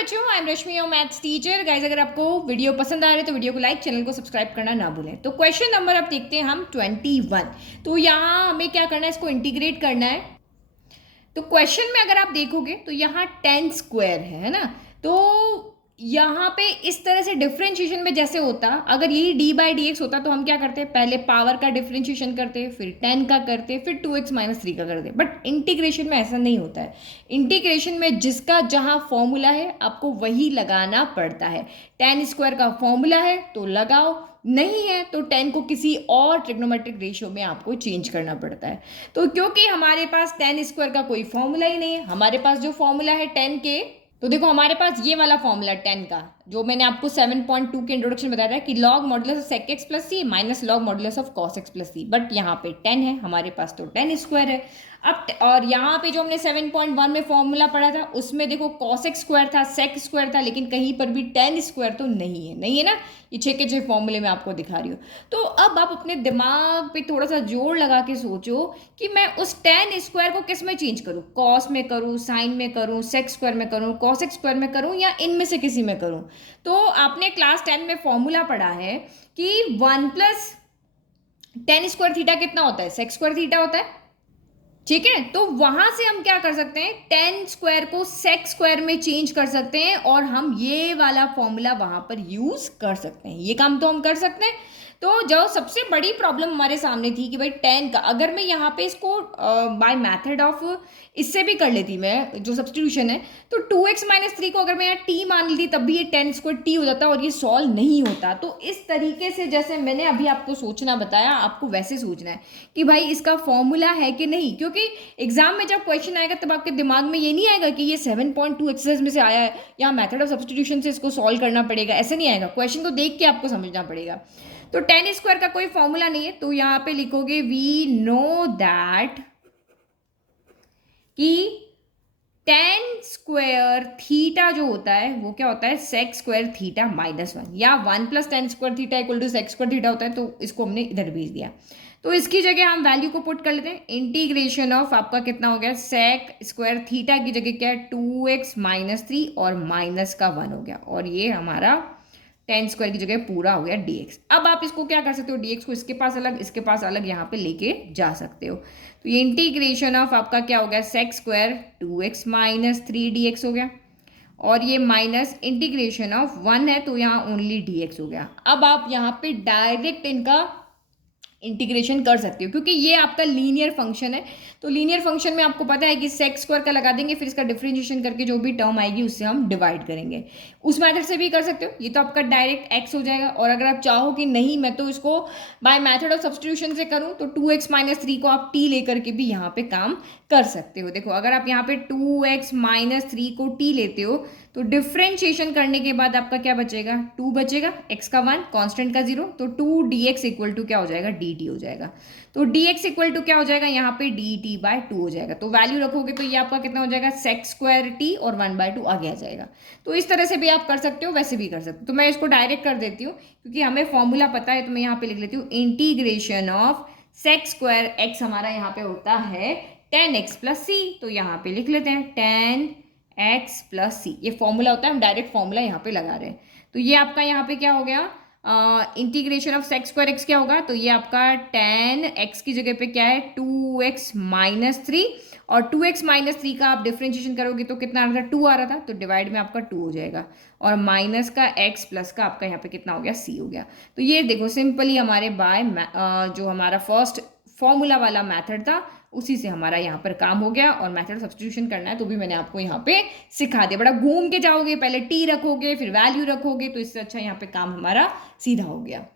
बच्चों, I am Rashmi your maths teacher. Guys, अगर आपको वीडियो पसंद आ रहा है तो वीडियो को लाइक, चैनल को सब्सक्राइब करना ना भूलें। तो क्वेश्चन नंबर अब देखते हैं हम 21। तो यहाँ हमें क्या करना है, इसको इंटीग्रेट करना है। तो क्वेश्चन में अगर आप देखोगे तो यहाँ 10 स्क्वायर है ना। तो यहाँ पे इस तरह से डिफरेंशिएशन में जैसे होता, अगर यही डी बाई डी एक्स होता तो हम क्या करते, पहले पावर का डिफरेंशिएशन करते, फिर 10 का करते, फिर 2x माइनस 3 का करते। बट इंटीग्रेशन में ऐसा नहीं होता है। इंटीग्रेशन में जिसका जहाँ फॉर्मूला है आपको वही लगाना पड़ता है। 10 स्क्वायर का फॉर्मूला है तो लगाओ, नहीं है तो 10 को किसी और ट्रिग्नोमेट्रिक रेशियो में आपको चेंज करना पड़ता है। तो क्योंकि हमारे पास 10 स्क्वायर का कोई फॉर्मूला ही नहीं है, हमारे पास जो फॉर्मूला है 10 के, तो देखो हमारे पास ये वाला फॉर्मूला 10 का जो मैंने आपको 7.2 के इंट्रोडक्शन बताया था कि log modulus of sec x plus C minus log modulus of cos x plus C. But यहाँ पे 10 है हमारे पास, तो 10 स्क्वायर है। अब और यहाँ पे जो हमने 7.1 में फॉर्मूला पढ़ा था उसमें देखो कॉस एक्स स्क्वायर था, सेक स्क्वायर था, लेकिन कहीं पर भी 10 स्क्वायर तो नहीं है, नहीं है ना। ये 6 के 6 फॉर्मूले में आपको दिखा रही हूँ। तो अब आप अपने दिमाग पे थोड़ा सा जोर लगा के सोचो कि मैं उस 10 स्क्वायर को किस में चेंज करूँ, कॉस में करूँ, साइन में करूँ, सेक स्क्वायर में करूँ, कॉस एक्स स्क्वायर में करूँ, या इनमें से किसी में करूँ। तो आपने क्लास 10 में फॉर्मूला पढ़ा है कि 1 प्लस 10 स्क्वायर थीटा कितना होता है, सेक स्क्वायर थीटा होता है। ठीक है, तो वहां से हम क्या कर सकते हैं, 10 स्क्वायर को सेक स्क्वायर में चेंज कर सकते हैं और हम ये वाला फॉर्मूला वहां पर यूज कर सकते हैं। ये काम तो हम कर सकते हैं। तो जो सबसे बड़ी प्रॉब्लम हमारे सामने थी कि भाई 10 का अगर मैं यहाँ पे इसको बाय मेथड ऑफ इससे भी कर लेती, मैं जो सब्सटीट्यूशन है, तो 2x माइनस 3 को अगर मैं यहाँ t मान लेती तब भी ये 10 स्क्वायर t हो जाता और ये सॉल्व नहीं होता। तो इस तरीके से जैसे मैंने अभी आपको सोचना बताया, आपको वैसे सोचना है कि भाई इसका फॉर्मूला है कि नहीं। क्योंकि एग्जाम में जब क्वेश्चन आएगा तब आपके दिमाग में ये नहीं आएगा कि ये 7.2 एक्सरसाइज में से आया है या मेथड ऑफ सब्सटीट्यूशन से इसको सॉल्व करना पड़ेगा, ऐसे नहीं आएगा। क्वेश्चन को देख के आपको समझना पड़ेगा। तो 10 स्क्वायर का कोई फॉर्मूला नहीं है, तो यहां पे लिखोगे वी नो दैट कि 10 स्क्वायर थीटा जो होता है वो क्या होता है, सेक स्क्वायर थीटा माइनस 1, या 1 plus 10 square theta equal to sec square theta होता है। तो इसको हमने इधर भेज दिया। तो इसकी जगह हम वैल्यू को पुट कर लेते हैं। इंटीग्रेशन ऑफ आपका कितना हो गया, सेक स्क्वायर थीटा की जगह क्या है 2x माइनस 3 और माइनस का 1 हो गया, और ये हमारा 10 स्क्वायर की जगह पूरा हो गया dx। अब आप इसको क्या कर सकते हो, dx को इसके पास अलग, इसके पास अलग यहाँ पे लेके जा सकते हो। तो ये इंटीग्रेशन ऑफ आपका क्या हो गया, sec square 2x minus 3 dx हो गया, और ये माइनस इंटीग्रेशन ऑफ 1 है तो यहाँ ओनली dx हो गया। अब आप यहाँ पे डायरेक्ट इनका इंटीग्रेशन कर सकते हो क्योंकि ये आपका लीनियर फंक्शन है। तो लीनियर फंक्शन में आपको पता है कि सेक स्क्वायर का लगा देंगे, फिर इसका डिफरेंशिएशन करके जो भी टर्म आएगी उससे हम डिवाइड करेंगे। उस मेथड से भी कर सकते हो। ये तो आपका डायरेक्ट x हो जाएगा, और अगर आप चाहो कि नहीं मैं तो इसको बाय मेथड ऑफ सब्सटीट्यूशन से करूँ तो 2x माइनस 3 को आप t लेकर के भी यहाँ पे काम कर सकते हो। देखो अगर आप यहाँ पे 2x माइनस 3 को t लेते हो तो डिफरेंशिएशन करने के बाद आपका क्या बचेगा, 2 बचेगा, x का 1, कांस्टेंट का 0, तो 2 dx इक्वल टू क्या हो जाएगा, dt हो जाएगा। तो dx इक्वल टू क्या हो जाएगा, यहाँ पे dt बाय 2 हो जाएगा। तो वैल्यू रखोगे तो ये आपका कितना हो जाएगा, सेक स्क्वायर t और 1/2 आगे आ जाएगा। तो इस तरह से भी आप कर सकते हो, वैसे भी कर सकते हो। तो मैं इसको डायरेक्ट कर देती हूँ क्योंकि हमें फॉर्मूला पता है, तो मैं यहाँ पे लिख लेती हूँ integration of sec square x हमारा यहाँ पे होता है 10x प्लस सी। तो यहाँ पे लिख लेते हैं 10x प्लस सी, ये फॉर्मूला होता है, हम डायरेक्ट फॉर्मूला यहाँ पे लगा रहे हैं। तो ये आपका यहाँ पे क्या हो गया, integration of sec square x क्या होगा, तो ये आपका 10x की जगह पे क्या है 2x माइनस 3, और 2x माइनस 3 का आप डिफ्रेंशिएशन करोगे तो कितना आ रहा था, 2 आ रहा था, तो डिवाइड में आपका 2 हो जाएगा, और माइनस का x प्लस का आपका यहाँ पे कितना हो गया, c हो गया। तो ये देखो सिंपली हमारे बाय जो हमारा फर्स्ट फॉर्मूला वाला मेथड था उसी से हमारा यहाँ पर काम हो गया। और मेथड सब्स्टिट्यूशन करना है तो भी मैंने आपको यहाँ पे सिखा दिया। बड़ा घूम के जाओगे, पहले टी रखोगे फिर वैल्यू रखोगे, तो इससे अच्छा यहाँ पे काम हमारा सीधा हो गया।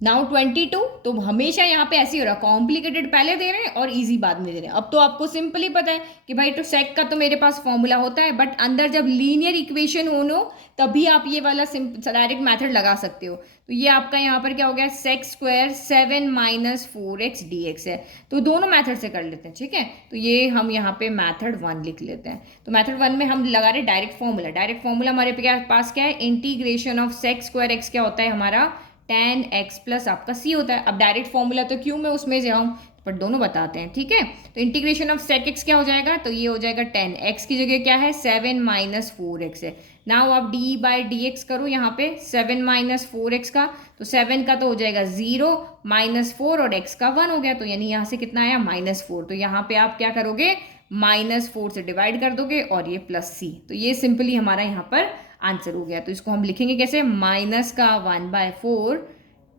नाउ 22, तो हमेशा यहाँ पे ऐसे ही हो रहा, कॉम्प्लिकेटेड पहले दे रहे हैं और इजी बाद में दे रहे हैं। अब तो आपको सिंपली पता है कि भाई तो सेक का तो मेरे पास फॉर्मूला होता है, बट अंदर जब लीनियर इक्वेशन हो तभी आप ये वाला डायरेक्ट मेथड लगा सकते हो। तो ये आपका यहाँ पर क्या हो गया, sec square 7 minus 4x dx है। तो दोनों मेथड से कर लेते हैं, ठीक है। तो ये हम यहाँ पे मेथड 1 लिख लेते हैं। तो मेथड 1 में हम लगा रहे डायरेक्ट फॉर्मूला। डायरेक्ट फॉर्मूला हमारे पास क्या है, integration of sec square x क्या होता है हमारा 10x प्लस आपका c होता है। अब डायरेक्ट फॉर्मूला तो क्यों मैं उसमें जाऊँ, पर दोनों बताते हैं, ठीक है। तो इंटीग्रेशन ऑफ सेक एक्स क्या हो जाएगा, तो ये हो जाएगा 10, एक्स की जगह क्या है 7 माइनस 4x है। नाउ आप डी बाई डी एक्स करो यहाँ पे 7 माइनस 4x का, तो 7 का तो हो जाएगा 0 माइनस 4 और x का 1 हो गया, तो यानी यहाँ से कितना आया -4। तो यहाँ पे आप क्या करोगे -4 से डिवाइड कर दोगे और ये प्लस c, तो ये सिंपली हमारा यहाँ पर आंसर हो गया। तो इसको हम लिखेंगे कैसे, माइनस का 1/4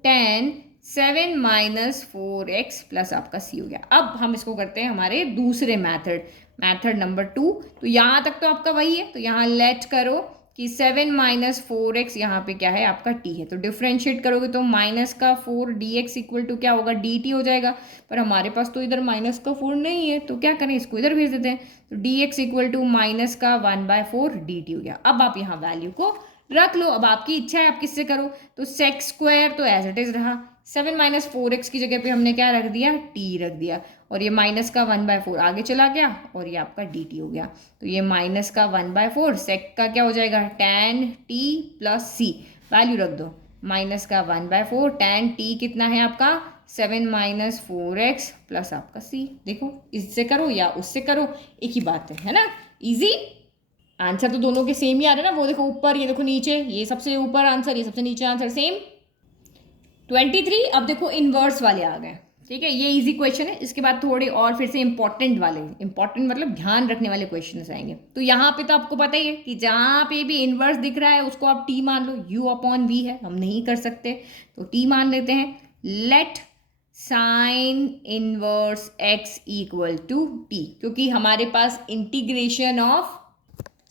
10 7 माइनस 4x प्लस आपका c हो गया। अब हम इसको करते हैं हमारे दूसरे मेथड नंबर 2। तो यहाँ तक तो आपका वही है, तो यहाँ लेट करो कि 7 माइनस 4x यहाँ पे क्या है आपका t है, तो डिफ्रेंशिएट करोगे तो माइनस का 4 dx इक्वल टू क्या होगा dt हो जाएगा। पर हमारे पास तो इधर माइनस का 4 नहीं है, तो क्या करें इसको इधर भेज देते हैं, तो dx इक्वल टू माइनस का 1/4 dt हो गया। अब आप यहाँ वैल्यू को रख लो, अब आपकी इच्छा है आप किससे करो, तो सेक स्क्वायर तो एज इट इज रहा, 7 माइनस 4x की जगह पे हमने क्या रख दिया t रख दिया, और ये माइनस का 1/4 आगे चला गया और ये आपका dt हो गया। तो ये माइनस का 1/4 सेक का क्या हो जाएगा tan t plus c, value रख दो, माइनस का 1/4 tan t कितना है आपका 7 माइनस 4x प्लस आपका c। देखो इससे करो या उससे करो एक ही बात है ना, इजी। आंसर तो दोनों के सेम ही आ रहे हैं ना, वो देखो ऊपर ये देखो नीचे, ये सबसे ऊपर आंसर ये सबसे नीचे आंसर सेम। 23 अब देखो इनवर्स वाले आ गए, ठीक है, ये इजी क्वेश्चन है। इसके बाद थोड़े और फिर से इंपॉर्टेंट वाले, इंपॉर्टेंट मतलब ध्यान रखने वाले क्वेश्चन आएंगे। तो यहाँ पे तो आपको पता ही है कि जहाँ पे भी इनवर्स दिख रहा है उसको आप टी मान लो, u अपॉन वी है, हम नहीं कर सकते तो टी मान लेते हैं। Let sine inverse x equal to T, क्योंकि हमारे पास integration of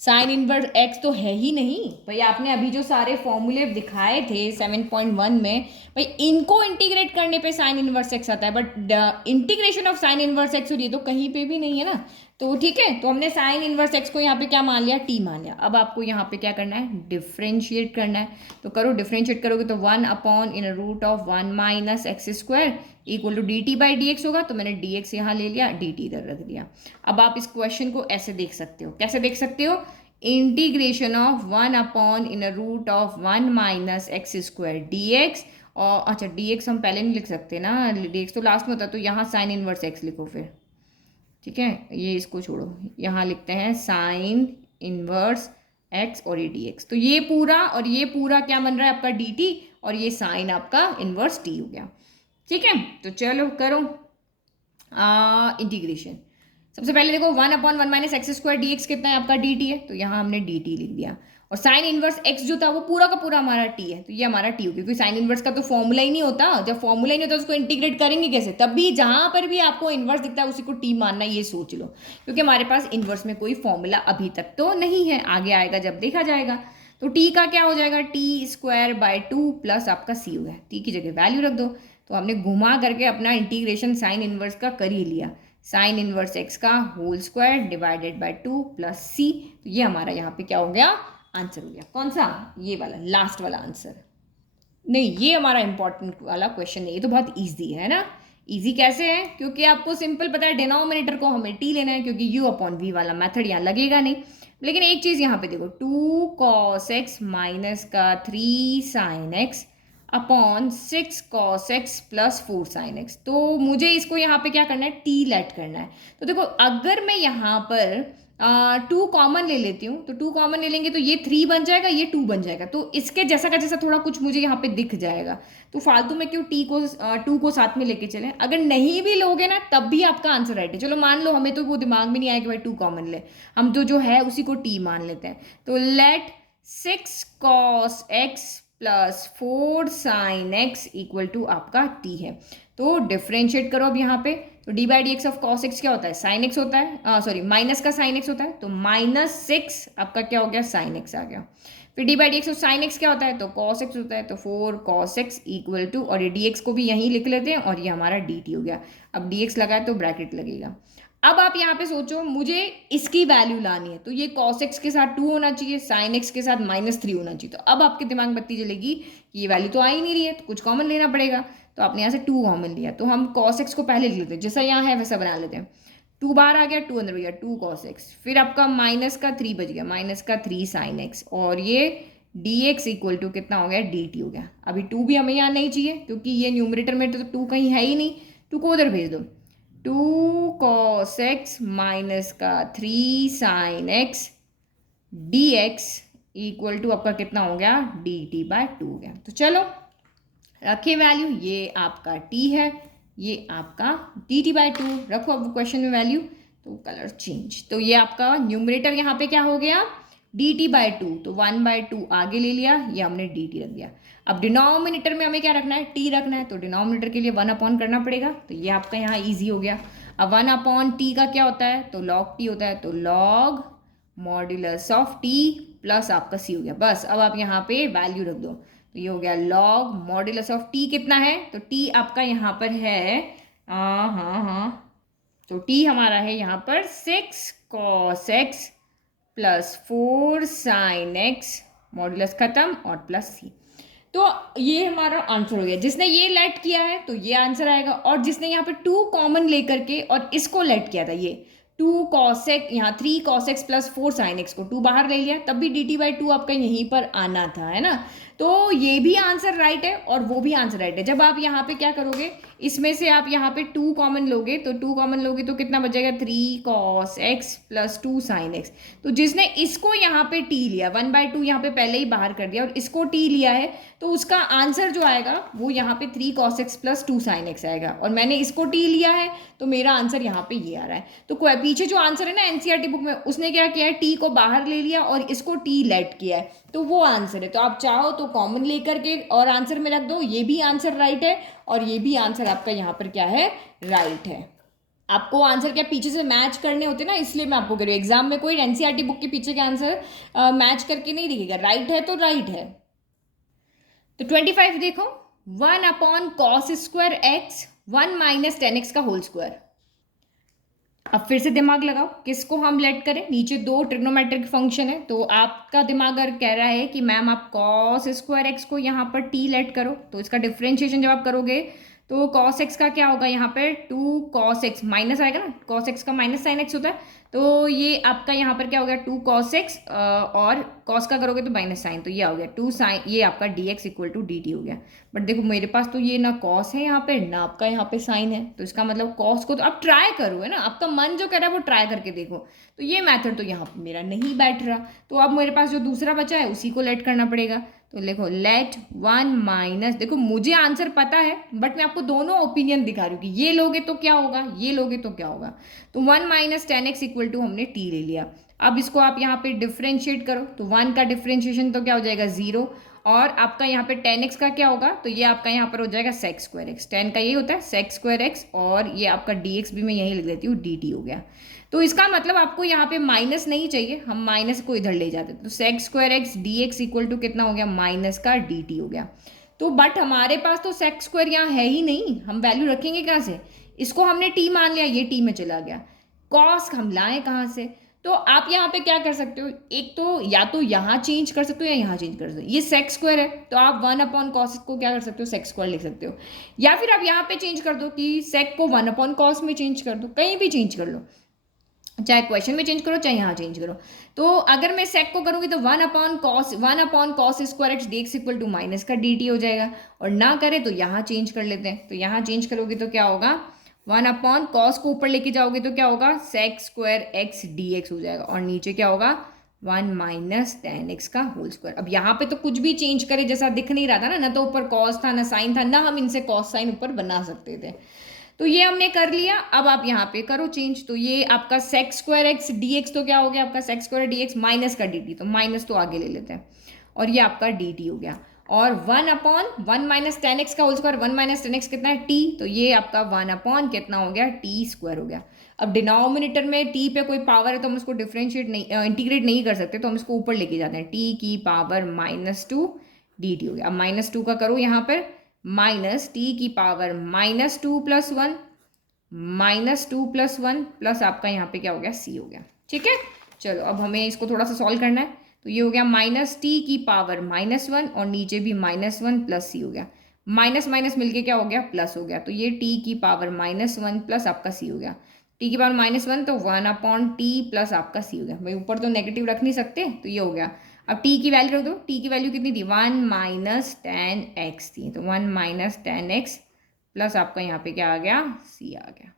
sine inverse x तो है ही नहीं भाई, आपने अभी जो सारे फॉर्मूले दिखाए थे 7.1 में भाई, इनको इंटीग्रेट करने पे साइन इनवर्स x आता है, but integration of sine inverse x और ये तो कहीं पे भी नहीं है ना। तो ठीक है, तो हमने साइन इनवर्स x को यहाँ पे क्या मान लिया, t मान लिया। अब आपको यहाँ पे क्या करना है, डिफ्रेंशिएट करना है। तो करो, डिफ्रेंशिएट करोगे तो 1 upon in root of 1 minus x square equal to d t by d x होगा, तो मैंने डी एक्स यहाँ ले लिया, डी टी इधर रख दिया। अब आप इस क्वेश्चन को ऐसे देख सकते हो, कैसे देख सकते हो, integration of 1 upon in root of 1 minus x square d x, और अच्छा डी एक्स हम पहले नहीं लिख सकते ना, डी एक्स तो लास्ट में होता है, तो यहाँ साइन इनवर्स एक्स लिखो फिर, ठीक है, ये इसको छोड़ो, यहाँ लिखते हैं साइन इनवर्स एक्स और ये डी एक्स। तो ये पूरा और ये पूरा क्या बन रहा है आपका डी टी, और ये साइन आपका इनवर्स टी हो गया, ठीक है। तो चलो करो इंटीग्रेशन। सबसे पहले देखो 1 upon 1 minus x square d x कितना है आपका डी टी है, तो यहाँ हमने डी टी लिख दिया, और साइन इनवर्स एक्स जो था वो पूरा का पूरा हमारा टी है, तो ये हमारा टी हो गया, क्योंकि साइन इनवर्स का तो फॉर्मूला ही नहीं होता, जब फॉर्मूला ही नहीं होता उसको इंटीग्रेट करेंगे कैसे, तब भी जहां पर भी आपको इनवर्स दिखता है उसी को टी मानना, ये सोच लो, क्योंकि हमारे पास इनवर्स में कोई फॉर्मूला अभी तक तो नहीं है, आगे आएगा जब देखा जाएगा। तो टी का क्या हो जाएगा, टी स्क्वायर बाय 2 प्लस आपका सी हो गया, टी की जगह वैल्यू रख दो। तो हमने घुमा करके अपना इंटीग्रेशन साइन इनवर्स का कर ही लिया, साइन इनवर्स एक्स का whole square divided by 2 plus C, तो ये हमारा यहाँ पे क्या हो गया, आंसर हो गया। कौन सा, ये वाला लास्ट वाला आंसर नहीं, ये हमारा इंपॉर्टेंट वाला क्वेश्चन है, ये तो बहुत ईजी है ना। ईजी कैसे है, क्योंकि आपको सिंपल पता है डिनोमिनेटर को हमें टी लेना है, क्योंकि यू अपॉन वी वाला मेथड यहाँ लगेगा नहीं। लेकिन एक चीज़ यहाँ पे देखो, 2 cos x माइनस का 3 sin x upon 6 cos x plus 4 sin x, तो मुझे इसको यहाँ पे क्या करना है, टी लेट करना है। तो देखो अगर मैं यहाँ पर 2 कॉमन ले लेती हूँ, तो 2 कॉमन ले लेंगे तो ये 3 बन जाएगा, ये 2 बन जाएगा, तो इसके जैसा का जैसा थोड़ा कुछ मुझे यहाँ पे दिख जाएगा, तो फालतू में क्यों टी को 2 को साथ में लेके चलें। अगर नहीं भी लोगे ना तब भी आपका आंसर राइट है। चलो मान लो हमें तो वो दिमाग में नहीं आया कि भाई 2 कॉमन ले, हम तो जो है उसी को टी मान लेते हैं। तो let 6 cos x plus 4 sin x equal to आपका t है। तो डिफ्रेंशिएट करो अब यहाँ पे, तो D by d x of cos x क्या होता है, साइन एक्स होता है, सॉरी माइनस का साइन एक्स होता है, तो -6 आपका क्या हो गया, साइन एक्स आ गया। फिर D by d x of sine x क्या होता है, तो कॉस एक्स होता है, तो 4 cos x इक्वल टू, और ये डी एक्स को भी यहीं लिख लेते हैं, और ये हमारा डी टी हो गया। अब डी एक्स लगाए तो ब्रैकेट लगेगा। अब आप यहाँ पे सोचो मुझे इसकी वैल्यू लानी है, तो ये cos x के साथ 2 होना चाहिए, sin x के साथ -3 होना चाहिए। तो अब आपके दिमाग में बत्ती जलेगी कि ये वैल्यू तो आ ही नहीं रही है, तो कुछ कॉमन लेना पड़ेगा। तो आपने यहाँ से 2 कॉमन लिया, तो हम cos x को पहले लिख लेते हैं, जैसा यहाँ है वैसा बना लेते हैं। 2 बाहर आ गया, 2 अंदर गया, 2 cos x, फिर आपका माइनस का 3 बच गया, माइनस का 3 sin x, और ये dx इक्वल टू कितना हो गया, dt हो गया। अभी 2 भी हमें यहाँ नहीं चाहिए, क्योंकि ये न्यूमरेटर में तो 2 कहीं है ही नहीं, 2 को उधर भेज दो। 2 cos x माइनस का 3 sin x dx equal to आपका कितना हो गया, dt/2 हो गया। तो चलो रखे वैल्यू, ये आपका t है, ये आपका dt/2 रखो अब क्वेश्चन में वैल्यू। तो कलर चेंज, तो ये आपका न्यूमरेटर यहाँ पे क्या हो गया, dt/2, तो 1/2 आगे ले लिया, ये हमने dt रख दिया। अब डिनोमिनेटर में हमें क्या रखना है, t रखना है, तो डिनोमिनेटर के लिए 1 करना पड़ेगा, तो ये आपका यहाँ ईजी हो गया। अब 1/t का क्या होता है, तो log t होता है, तो log modulus of t plus आपका c हो गया। बस अब आप यहाँ पे वैल्यू रख दो, तो ये हो गया log मॉड्यूलस ऑफ t कितना है, तो t आपका यहाँ पर है हाँ, तो t हमारा है यहाँ पर 6 cos x plus 4 sin x modulus खत्म और प्लस c। तो ये हमारा आंसर हो गया। जिसने ये लेट किया है तो ये आंसर आएगा, और जिसने यहाँ पे 2 कॉमन लेकर के और इसको लेट किया था, ये 2 cos x, यहाँ 3 cos x plus 4 sin x को 2 बाहर ले लिया, तब भी dt/2 आपका यहीं पर आना था, है ना। तो ये भी आंसर राइट है और वो भी आंसर राइट है। जब आप यहाँ पे क्या करोगे, इसमें से आप यहाँ पे 2 कॉमन लोगे, तो 2 कॉमन लोगे तो कितना बचेगा, 3 cos x plus 2 sin x। तो जिसने इसको यहाँ पे t लिया, 1/2 यहाँ पे पहले ही बाहर कर दिया और इसको t लिया है, तो उसका आंसर जो आएगा वो यहाँ पे 3 cos x plus 2 sin x आएगा, और मैंने इसको t लिया है तो मेरा आंसर यहाँ पे ये आ रहा है। तो पीछे जो आंसर है ना एनसीईआरटी बुक में, उसने क्या किया है, t को बाहर ले लिया और इसको t लेट किया है, तो वो आंसर है। तो आप चाहो तो कॉमन लेकर के और आंसर में रख दो, ये भी आंसर राइट है और ये भी आंसर आपका यहाँ पर क्या है, राइट है। आपको आंसर क्या पीछे से मैच करने होते ना, इसलिए मैं आपको कह रही हूँ, एग्जाम में कोई एनसीईआरटी बुक के पीछे के आंसर मैच करके नहीं दिखेगा, राइट है तो राइट है। तो 25 देखो, 1/cos² 1 माइनस 10x का होल स्क्वायर। अब फिर से दिमाग लगाओ, किसको हम लेट करें, नीचे 2 ट्रिग्नोमेट्रिक फंक्शन है, तो आपका दिमाग अगर कह रहा है कि मैम आप cos² को यहाँ पर t लेट करो, तो इसका डिफ्रेंशिएशन जब आप करोगे तो cos x का क्या होगा, यहाँ पर 2 cos x माइनस आएगा ना, cos x का माइनस sin x होता है, तो ये आपका यहाँ पर क्या हो गया 2 cos x, और cos का करोगे तो माइनस साइन, तो ये हो गया 2 sin, ये आपका dx इक्वल टू dt हो गया। बट देखो मेरे पास तो ये ना cos है यहाँ पे, ना आपका यहाँ पे साइन है, तो इसका मतलब cos को तो आप ट्राई करो, है ना, आपका मन जो कह रहा है वो ट्राई करके देखो। तो ये मेथड तो यहाँ पे मेरा नहीं बैठ रहा, तो अब मेरे पास जो दूसरा बचा है उसी को लेट करना पड़ेगा। तो देखो लेट 1 माइनस, देखो मुझे आंसर पता है बट मैं आपको दोनों ओपिनियन दिखा रही हूँ कि ये लोगे तो क्या होगा, ये लोगे तो क्या होगा। तो 1 माइनस 10x इक्वल टू हमने t ले लिया। अब इसको आप यहाँ पे डिफ्रेंशिएट करो, तो 1 का डिफ्रेंशिएशन तो क्या हो जाएगा 0, और आपका यहाँ पे 10x का क्या होगा, तो ये आपका यहाँ पर हो जाएगा sec²x, 10 का यही होता है sec²x, और ये आपका dx भी मैं यही लिख देती हूँ dt हो गया। तो इसका मतलब आपको यहाँ पे माइनस नहीं चाहिए, हम माइनस को इधर ले जाते, तो sec² dx इक्वल टू कितना हो गया, माइनस का dt हो गया। तो बट हमारे पास तो sec² यहाँ है ही नहीं, हम वैल्यू रखेंगे कहाँ से, इसको हमने t मान लिया, ये t में चला गया, कॉस हम लाएं कहाँ से। तो आप यहाँ पे क्या कर सकते हो, एक तो या तो यहाँ चेंज कर सकते हो या यहाँ चेंज कर सकते हो, ये sec² है तो आप 1/cos को क्या कर सकते हो, sec² लिख सकते हो, या फिर आप यहाँ पे चेंज कर दो कि sec को 1/cos में चेंज कर दो, कहीं भी चेंज कर लो, चाहे क्वेश्चन में चेंज करो चाहे यहाँ चेंज करो। तो अगर मैं sec को करूँगी तो 1/cos² dx equal to minus का dt हो जाएगा, और ना करे तो यहाँ चेंज कर लेते हैं, तो यहाँ चेंज करोगे तो क्या होगा, 1/cos को ऊपर लेके जाओगे तो क्या होगा, sec² dx हो जाएगा, और नीचे क्या होगा 1 माइनस 10x का होल स्क्वायर। अब यहाँ पे तो कुछ भी चेंज करे जैसा दिख नहीं रहा था ना, तो ऊपर cos था ना साइन था, ना हम इनसे cos साइन ऊपर बना सकते थे, तो ये हमने कर लिया। अब आप यहाँ पे करो चेंज, तो ये आपका sec² dx तो क्या हो गया आपका sec² dx माइनस का dt, तो माइनस तो आगे ले लेते हैं, और ये आपका dt हो गया, और 1/1 माइनस 10x का होल स्क्वायर, 1 माइनस 10x कितना है t, तो ये आपका 1/ कितना हो गया t² हो गया। अब डिनोमिनेटर में t पे कोई पावर है तो हम उसको डिफ्रेंशिएट नहीं इंटीग्रेट नहीं कर सकते, तो हम इसको ऊपर लेके जाते हैं, t की पावर -2 dt हो गया। अब -2 का करो यहाँ पर, माइनस t की पावर -2 + 1 -2 + 1 प्लस आपका यहाँ पे क्या हो गया c हो गया। ठीक है, चलो अब हमें इसको थोड़ा सा सॉल्व करना है, तो ये हो गया -t की पावर -1 और नीचे भी -1 प्लस c हो गया, माइनस माइनस मिलके क्या हो गया प्लस हो गया, तो ये t की पावर -1 प्लस आपका c हो गया, t की पावर -1 तो 1/t प्लस आपका c हो गया। भाई ऊपर तो नेगेटिव रख नहीं सकते, तो ये हो गया। अब t की वैल्यू रख दो, t की वैल्यू कितनी थी 1 माइनस 10x थी, तो 1 माइनस 10x प्लस आपका यहाँ पे क्या आ गया c आ गया।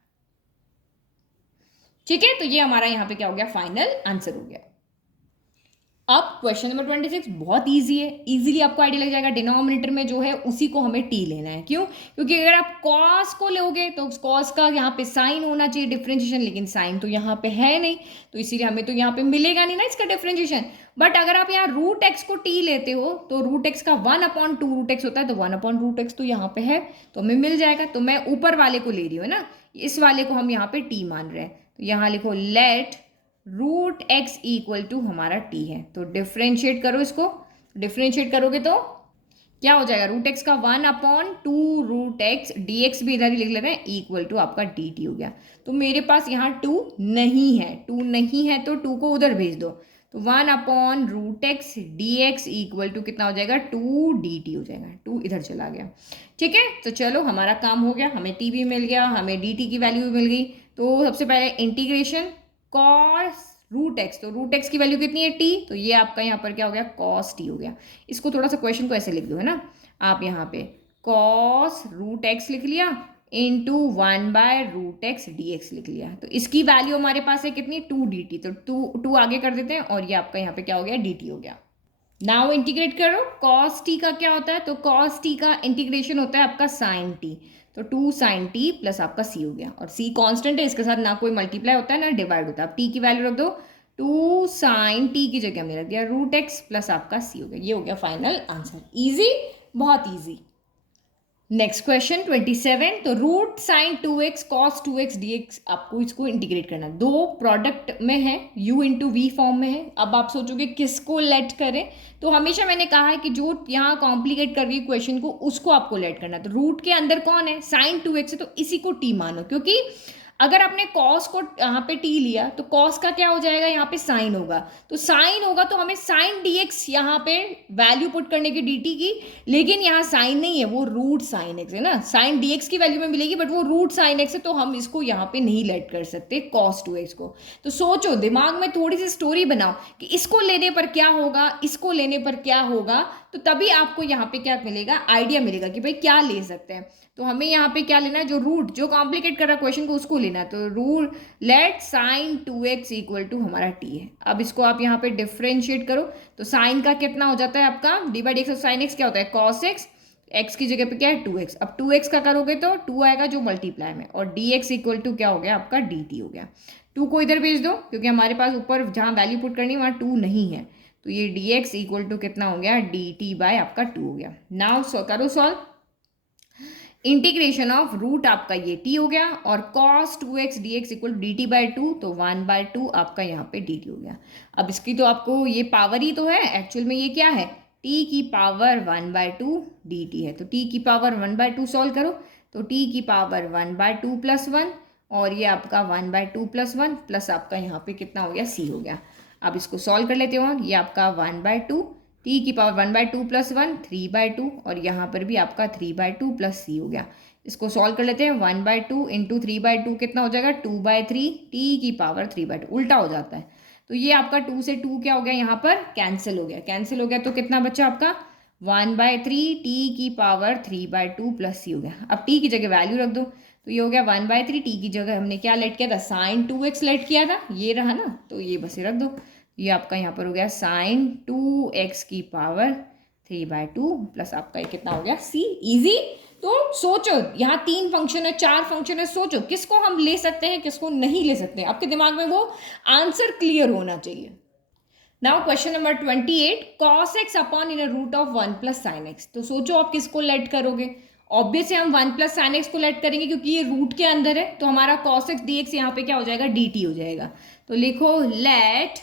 ठीक है, तो ये हमारा यहाँ पे क्या हो गया, फाइनल आंसर हो गया। अब क्वेश्चन नंबर 26 बहुत इजी है, इजीली आपको आइडिया लग जाएगा। डिनोमिनेटर में जो है उसी को हमें टी लेना है। क्यों? क्योंकि अगर आप कॉस को लोगे तो कॉस का यहाँ पे साइन होना चाहिए डिफरेंशिएशन, लेकिन साइन तो यहाँ पे है नहीं, तो इसीलिए हमें तो यहाँ पे मिलेगा नहीं ना इसका डिफरेंशिएशन। बट अगर आप यहाँ रूट एक्स को टी लेते हो तो रूट एक्स का 1/2 रूट एक्स होता है, तो 1/√x तो यहाँ पे है, तो हमें मिल जाएगा। तो मैं ऊपर वाले को ले रही हूँ ना, इस वाले को हम यहाँ पे टी मान रहे हैं, तो यहाँ लिखो let root x equal to हमारा टी है। तो डिफ्रेंशिएट करो इसको, डिफ्रेंशिएट करोगे तो क्या हो जाएगा, रूट एक्स का 1/2 रूट एक्स, डी एक्स भी इधर ही लिख ले रहे हैं, इक्वल टू आपका डी टी हो गया। तो मेरे पास यहाँ 2 नहीं है, 2 नहीं है तो 2 को उधर भेज दो, तो 1/√x D x equal to कितना हो जाएगा, 2 डी टी हो जाएगा। 2 इधर चला गया। ठीक है, तो चलो हमारा काम हो गया, हमें टी भी मिल गया, हमें डी टी की वैल्यू भी मिल गई। तो सबसे पहले इंटीग्रेशन कॉस रूट एक्स, तो रूट एक्स की वैल्यू कितनी है, टी, तो ये आपका यहाँ पर क्या हो गया, कॉस टी हो गया। इसको थोड़ा सा क्वेश्चन को ऐसे लिख दो, है ना, आप यहाँ पे कॉस रूट एक्स लिख लिया इंटू 1/√x dx लिख लिया। तो इसकी वैल्यू हमारे पास है कितनी, 2 dt, तो 2 आगे कर देते हैं और ये आपका यहाँ पे क्या हो गया, dt हो गया। नाउ इंटीग्रेट करो, cos t का क्या होता है, तो cos t का इंटीग्रेशन होता है आपका sin t, तो 2 sin t प्लस आपका c हो गया, और c कांस्टेंट है, इसके साथ ना कोई मल्टीप्लाई होता है ना डिवाइड होता है। अब t की वैल्यू रख दो, 2 sin t की जगह में रख दिया रूट एक्स प्लस आपका c हो गया। ये हो गया फाइनल आंसर। इजी, बहुत इजी। नेक्स्ट क्वेश्चन 27, तो root sine 2x cos 2x dx आपको इसको इंटीग्रेट करना है। दो प्रोडक्ट में है, u इंटू वी फॉर्म में है। अब आप सोचोगे किसको लेट करें, तो हमेशा मैंने कहा है कि जो यहाँ कॉम्प्लिकेट कर रही है क्वेश्चन को उसको आपको लेट करना है। तो रूट के अंदर कौन है, साइन 2x है, तो इसी को t मानो, क्योंकि अगर आपने कॉस को यहाँ पे टी लिया तो कॉस का क्या हो जाएगा, यहाँ पे साइन होगा, तो साइन होगा तो हमें साइन डी एक्स यहाँ पे वैल्यू पुट करने की डी टी की, लेकिन यहाँ साइन नहीं है, वो रूट साइन एक्स है ना, साइन डी एक्स की वैल्यू में मिलेगी बट वो रूट साइन एक्स है, तो हम इसको यहाँ पे नहीं लेट कर सकते कॉस 2x को। तो सोचो, दिमाग में थोड़ी सी स्टोरी बनाओ कि इसको लेने पर क्या होगा, इसको लेने पर क्या होगा, तो तभी आपको यहाँ पे क्या मिलेगा, आइडिया मिलेगा कि भाई क्या ले सकते हैं। तो हमें यहाँ पे क्या लेना है, जो रूट जो कॉम्प्लिकेट कर रहा है क्वेश्चन को उसको लेना है। तो root let sine 2x equal to हमारा t है। अब इसको आप यहाँ पे डिफ्रेंशिएट करो, तो साइन का कितना हो जाता है आपका D by d x, sine x क्या होता है कॉस एक्स, एक्स की जगह पे क्या है 2x। अब 2x का करोगे तो 2 आएगा जो मल्टीप्लाई में, और dx इक्वल टू क्या हो गया आपका dt हो गया। 2 को इधर भेज दो, क्योंकि हमारे पास ऊपर जहाँ वैल्यू पुट करनी है वहाँ 2 नहीं है, तो ये dx इक्वल टू कितना हो गया, dt बाय आपका 2 हो गया। नाउ करो सॉल्व, इंटीग्रेशन ऑफ रूट आपका ये t हो गया, और cos 2x dx equal D t by 2, तो 1/2 आपका यहाँ पे dt हो गया। अब इसकी तो आपको ये पावर ही तो है, एक्चुअल में ये क्या है, t की पावर 1/2 dt है, तो t की पावर 1/2 सॉल्व करो, तो t की पावर 1/2 प्लस 1, और ये आपका 1/2 प्लस 1 प्लस आपका यहाँ पे कितना हो गया, c हो गया। अब इसको सॉल्व कर लेते हो, ये आपका 1/2 t की पावर 1/2 प्लस 1 3/2, और यहाँ पर भी आपका 3/2 प्लस c हो गया। इसको सॉल्व कर लेते हैं, 1/2 इंटू 3/2 कितना हो जाएगा, 2/3, t की पावर 3/2 उल्टा हो जाता है, तो ये आपका 2 से 2 क्या हो गया, यहाँ पर कैंसिल हो गया, कैंसिल हो गया, तो कितना बचा आपका 1/3 t की पावर 3/2 प्लस c हो गया। अब t की जगह वैल्यू रख दो, तो ये हो गया 1/3, t की जगह हमने क्या लेट किया था, साइन 2x लेट किया था, ये रहा ना, तो ये बस रख दो, ये आपका यहाँ पर हो गया साइन 2x की पावर 3/2 प्लस आपका ये कितना हो गया c। इजी। तो सोचो, यहाँ 3 फंक्शन है, 4 फंक्शन है, सोचो किसको हम ले सकते हैं, किसको नहीं ले सकते हैं, आपके दिमाग में वो आंसर क्लियर होना चाहिए। Now question number 28, cos x upon in root of 1 plus sine x, तो सोचो आप किसको लेट करोगे, ऑब्वियसली हम 1 प्लस साइन एक्स को लेट करेंगे, क्योंकि ये रूट के अंदर है, तो हमारा cos x dx यहाँ पे क्या हो जाएगा, dt हो जाएगा। तो लिखो let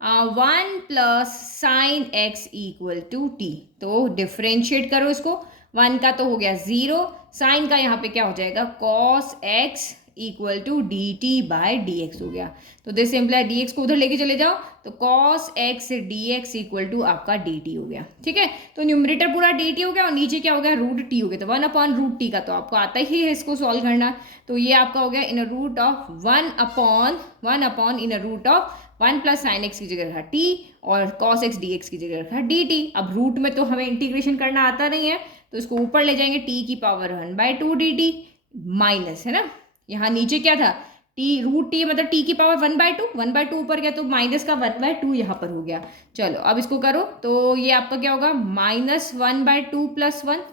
1 plus sine x equal to t, तो डिफ्रेंशिएट करो इसको, 1 का तो हो गया 0, साइन का यहाँ पे क्या हो जाएगा, cos x equal to d t by d x हो गया। तो दिस इम्प्लाई डी एक्स को उधर लेके चले जाओ, तो cos x d x equal to आपका डी टी हो गया। ठीक है, तो न्यूमरेटर पूरा डी टी हो गया और नीचे क्या हो गया, रूट टी हो गया। तो 1/√t का तो आपको आता ही है इसको सॉल्व करना, तो ये आपका हो गया in root of 1/1 in root of 1 plus sine x की जगह रखा t, और कॉस एक्स डी एक्स की जगह रखा डी टी। अब रूट में तो हमें इंटीग्रेशन करना आता नहीं है, तो इसको ऊपर ले जाएंगे, t की पावर 1/2 dt माइनस, है ना, यहाँ नीचे क्या था, टी रूट टी मतलब टी की पावर 1/2, 1/2 ऊपर गया तो माइनस का 1/2 यहाँ पर हो गया। चलो अब इसको करो तो ये आपका क्या होगा, -1/2 + 1,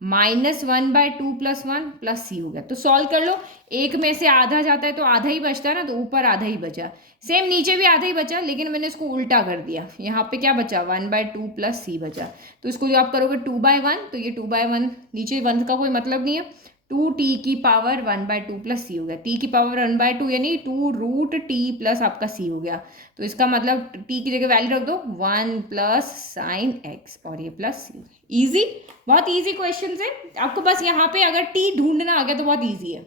-1/2 + 1 + c हो गया। तो सॉल्व कर लो, एक में से आधा जाता है तो आधा ही बचता है ना, तो ऊपर आधा ही बचा, सेम नीचे भी आधा ही बचा, लेकिन मैंने इसको उल्टा कर दिया। यहाँ पे क्या बचा, 1/2 + c बचा। तो इसको जो आप करोगे 2/1, तो ये 2/1, नीचे 1 का कोई मतलब नहीं है, 2t की पावर 1/2 + c हो गया। t की पावर 1/2 यानी 2√t + आपका c हो गया। तो इसका मतलब t की जगह वैल्यू रख दो 1 + sin x और ये प्लस c। ईजी, बहुत ईजी क्वेश्चन है। आपको बस यहाँ पे अगर t ढूंढना आ गया तो बहुत ईजी है।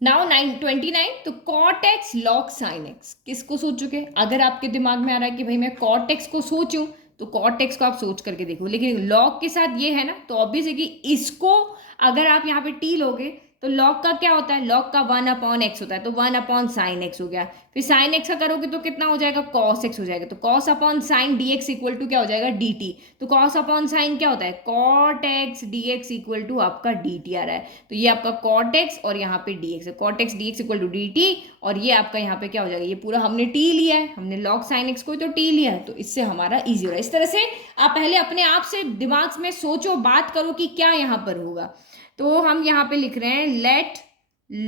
नाउ 29, तो cot x log sine x किसको सोच चुके? अगर आपके दिमाग में आ रहा है कि भाई मैं कॉट एक्स को सोचूं, तो कॉट एक्स को आप सोच करके देखो, लेकिन लॉग के साथ ये है ना, तो ऑब्वियस है कि इसको अगर आप यहाँ पे टी लोगे तो लॉग का क्या होता है, लॉग का 1/x होता है, तो 1/sin x हो गया। फिर sin x का करोगे तो कितना हो जाएगा, cos x हो जाएगा, तो cos/sin dx इक्वल टू क्या हो जाएगा, dt। तो cos/sin क्या होता है, cot x dx equal to आपका dt आ रहा है। तो ये आपका cot x और यहाँ पे dx है, cot x dx equal to dt, और ये आपका यहाँ पे क्या हो जाएगा, ये पूरा हमने t लिया है, हमने log sin x को तो t लिया है, तो इससे हमारा ईजी हो रहा है। इस तरह से आप पहले अपने आप से दिमाग में सोचो, बात करो कि क्या यहाँ पर होगा। तो हम यहाँ पे लिख रहे हैं let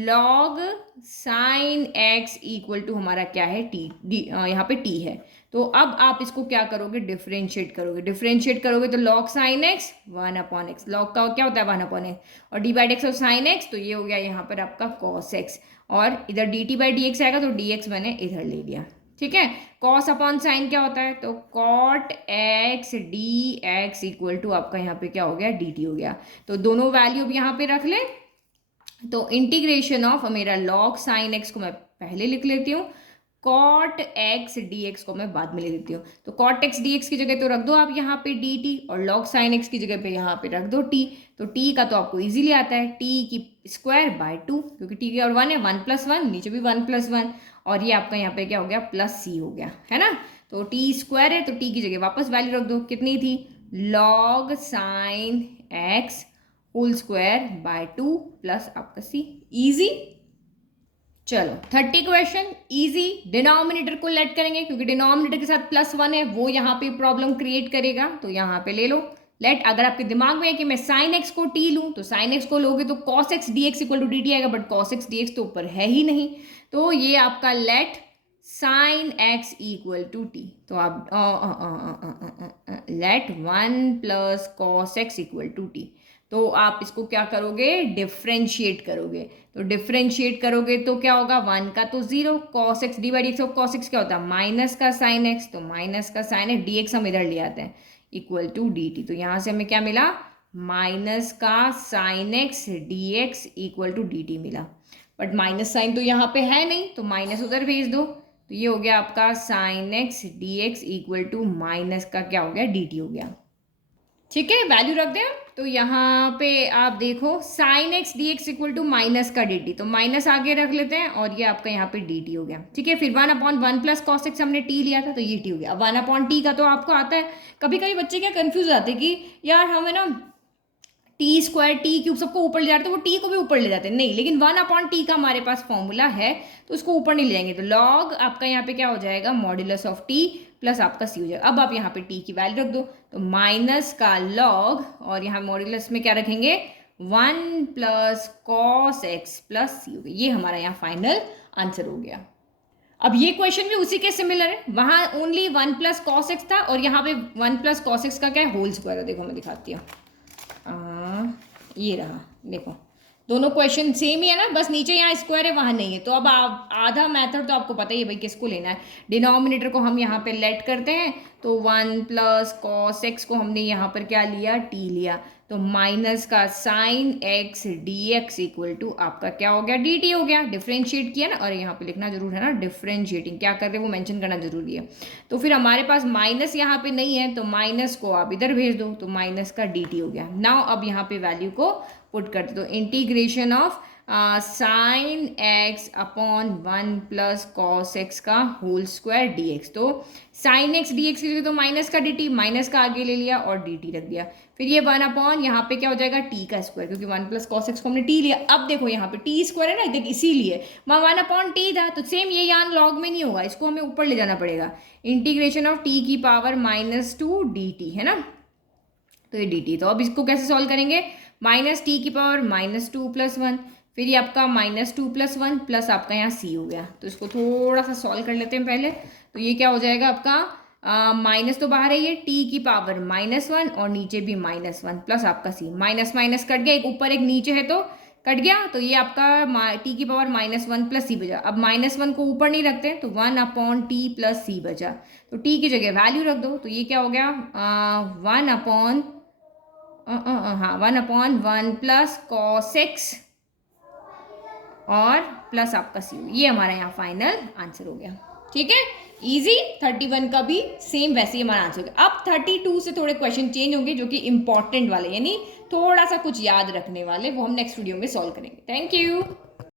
log sin x equal to हमारा क्या है, t, यहाँ पे t है। तो अब आप इसको क्या करोगे, डिफ्रेंशिएट करोगे, डिफ्रेंशिएट करोगे तो log sin x 1/x, log का क्या होता है 1/x, और d/x ऑफ sin x, तो ये हो गया यहाँ पर आपका cos x, और इधर dt/dx आएगा तो dx मैंने इधर ले लिया, ठीक है। cos/sin क्या होता है, तो cot x dx equal to आपका यहाँ पे क्या हो गया, dt हो गया। तो दोनों वैल्यू अब यहाँ पे रख ले, तो इंटीग्रेशन ऑफ मेरा log sin x को मैं पहले लिख लेती हूँ, cot x dx को मैं बाद में ले लेती हूँ। तो cot x dx की जगह तो रख दो आप यहाँ पे dt, और log sin x की जगह पे यहाँ पे रख दो t। तो t का तो आपको इजीली आता है, t की स्क्वायर बाय 2, क्योंकि t की और 1 है, 1 + 1, नीचे भी 1 + 1, और ये आपका यहाँ पे क्या हो गया, +c हो गया, है ना। तो t स्क्वायर है तो t की जगह वापस वैल्यू रख दो, कितनी थी, log sin x whole square by 2 plus आपका c। इजी। चलो 30 क्वेश्चन इजी। डिनोमिनेटर को लेट करेंगे, क्योंकि डिनोमिनेटर के साथ +1 है, वो यहाँ पे प्रॉब्लम क्रिएट करेगा, तो यहाँ पे ले लो लेट। अगर आपके दिमाग में है कि मैं sin x को t लूँ, तो sin x को लोगे तो cos x dx equal to dt आएगा, बट cos x dx तो ऊपर है ही नहीं, तो ये आपका let sin x equal to t। तो आप let 1 + cos x equal to t, तो आप इसको क्या करोगे, डिफ्रेंशिएट करोगे। तो डिफ्रेंशिएट करोगे तो क्या होगा, 1 का तो 0, cos x d/dx of cos x क्या होता है, माइनस का sin x, तो माइनस का sin x dx हम इधर ले आते हैं इक्वल टू dt। तो यहाँ से हमें क्या मिला, माइनस का sin x dx equal to dt मिला, बट माइनस साइन तो यहाँ पे है नहीं, तो माइनस उधर भेज दो, तो ये हो गया आपका sin x dx equal to minus का क्या हो गया, dt हो गया, ठीक है। वैल्यू रख दें, तो यहाँ पे आप देखो sin x dx equal to minus का dt, तो माइनस आगे रख लेते हैं, और ये आपका यहाँ पे dt हो गया, ठीक है। फिर 1/1 + cos x हमने t लिया था, तो ये t हो गया। 1/t का तो आपको आता है, कभी कभी बच्चे क्या कंफ्यूज आते हैं कि यार हमें ना t² t³ सबको ऊपर ले जाते हैं, तो वो t को भी ऊपर ले जाते हैं, नहीं, लेकिन 1/t का हमारे पास फॉर्मूला है, तो उसको ऊपर नहीं ले जाएंगे, तो log आपका यहाँ पे क्या हो जाएगा, मॉड्यूलस ऑफ t प्लस आपका c हो जाएगा। अब आप यहाँ पे t की वैल्यू रख दो, तो माइनस का log, और यहाँ मॉड्यूलस में क्या रखेंगे, 1 + cos x + c हो गया। ये हमारा यहाँ फाइनल आंसर हो गया। अब ये क्वेश्चन भी उसी के सिमिलर है, वहाँ ओनली 1 + cos x था, और यहाँ पे 1 + cos x का क्या है, होल स्क्वायर है। देखो मैं दिखाती हूँ, ये रहा, देखो दोनों क्वेश्चन सेम ही है ना, बस नीचे यहाँ स्क्वायर है, वहाँ नहीं है। तो अब आप आधा मेथड तो आपको पता ही है भाई किसको लेना है। डिनोमिनेटर को हम यहाँ पे लेट करते हैं, तो 1 + cos x को हमने यहाँ पर क्या लिया, t लिया, तो माइनस का sin x dx equal to आपका क्या हो गया, dt हो गया। डिफ्रेंशिएट किया ना, और यहाँ पे लिखना जरूर है ना, डिफ्रेंशिएटिंग क्या कर रहे हैं वो मेंशन करना जरूरी है। तो फिर हमारे पास माइनस यहाँ पे नहीं है, तो माइनस को आप इधर भेज दो, तो माइनस का dt हो गया। नाउ अब यहाँ पे वैल्यू को पुट करते, तो integration of sine x upon 1 plus cos x का होल स्क्वायर डी एक्स। तो साइन एक्स डी एक्स के लिए तो माइनस का डी टी, माइनस का आगे ले लिया और डी टी रख दिया। फिर ये 1 अपॉन यहाँ पे क्या हो जाएगा टी का स्क्वायर, क्योंकि 1 प्लस कॉस एक्स को हमने टी लिया। अब देखो यहाँ पे टी स्क्वायर है ना, देख इसीलिए वहाँ 1 अपॉन टी था, तो सेम ये यहाँ लॉग में नहीं होगा, इसको हमें ऊपर ले जाना पड़ेगा। इंटीग्रेशन ऑफ टी की पावर -2 डी टी है ना, तो ये डी टी। तो अब इसको कैसे सॉल्व करेंगे, माइनस टी की पावर -2 + 1, फिर ये आपका -2 + 1 प्लस आपका यहाँ सी हो गया। तो इसको थोड़ा सा सॉल्व कर लेते हैं पहले। तो ये क्या हो जाएगा आपका, माइनस तो बाहर है, ये टी की पावर -1 और नीचे भी -1 प्लस आपका सी, माइनस माइनस कट गया, एक ऊपर एक नीचे है तो कट गया। तो ये आपका टी की पावर -1 प्लस सी बचा। अब -1 को ऊपर नहीं रखते, तो 1 अपॉन टी प्लस सी बचा। तो टी की जगह वैल्यू रख दो, तो ये क्या हो गया, 1 अपॉन 1 प्लस कॉस एक्स और प्लस आपका सी, ये हमारा यहाँ फाइनल आंसर हो गया। ठीक है, इजी। 31 का भी सेम वैसे ही हमारा आंसर हो गया। अब 32 से थोड़े क्वेश्चन चेंज होंगे, जो कि इंपॉर्टेंट वाले, यानी थोड़ा सा कुछ याद रखने वाले, वो हम नेक्स्ट वीडियो में सॉल्व करेंगे। Thank you.